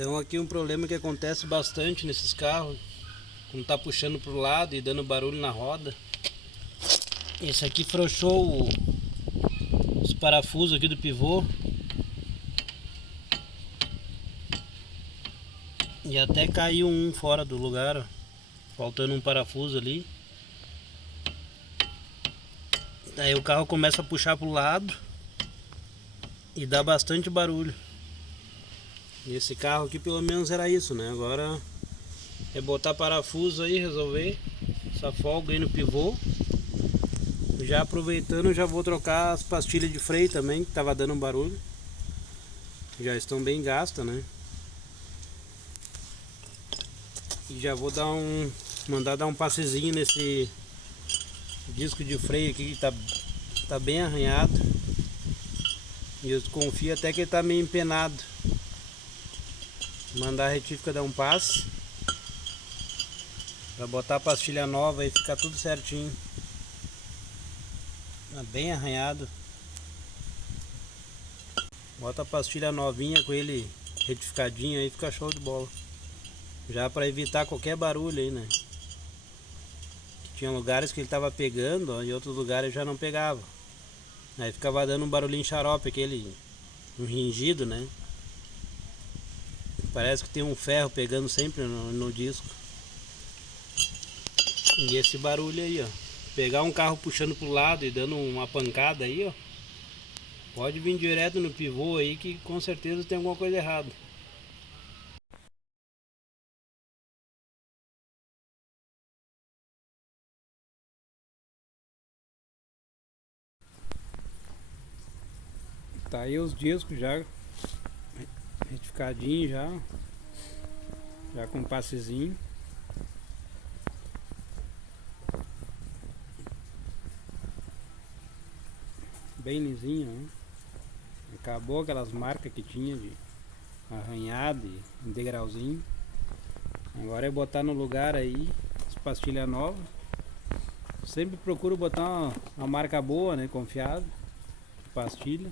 Então aqui um problema que acontece bastante nesses carros, quando tá puxando pro lado e dando barulho na roda. Esse aqui frouxou os parafusos aqui do pivô. E até caiu um fora do lugar, ó, faltando um parafuso ali. Aí o carro começa a puxar pro lado e dá bastante barulho. E esse carro aqui pelo menos era isso, né? Agora é botar parafuso aí, resolver essa folga aí no pivô. Já aproveitando, já vou trocar as pastilhas de freio também, que tava dando barulho. Já estão bem gastas, né? E já vou mandar dar um passezinho nesse disco de freio aqui que tá bem arranhado. E eu confio até que ele tá meio empenado. Mandar a retífica dar um passe para botar a pastilha nova e ficar tudo certinho. Tá bem arranhado. Bota a pastilha novinha com ele retificadinho aí, fica show de bola. Já para evitar qualquer barulho aí, né? Tinha lugares que ele tava pegando, ó, e outros lugares já não pegava. Aí ficava dando um barulhinho xarope, aquele um ringido, né? Parece que tem um ferro pegando sempre no disco. E esse barulho aí, ó. Pegar um carro puxando pro lado e dando uma pancada aí, ó. Pode vir direto no pivô aí que com certeza tem alguma coisa errada. Tá aí os discos já retificadinho já com passezinho. Bem lisinho, né? Acabou aquelas marcas que tinha de arranhado e um degrauzinho. Agora é botar no lugar aí as pastilhas novas. Sempre procuro botar uma marca boa, né? Confiável de pastilha,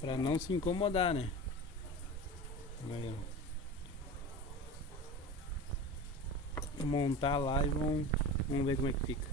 pra não se incomodar, né? Aí, ó. Montar lá e vamos ver como é que fica.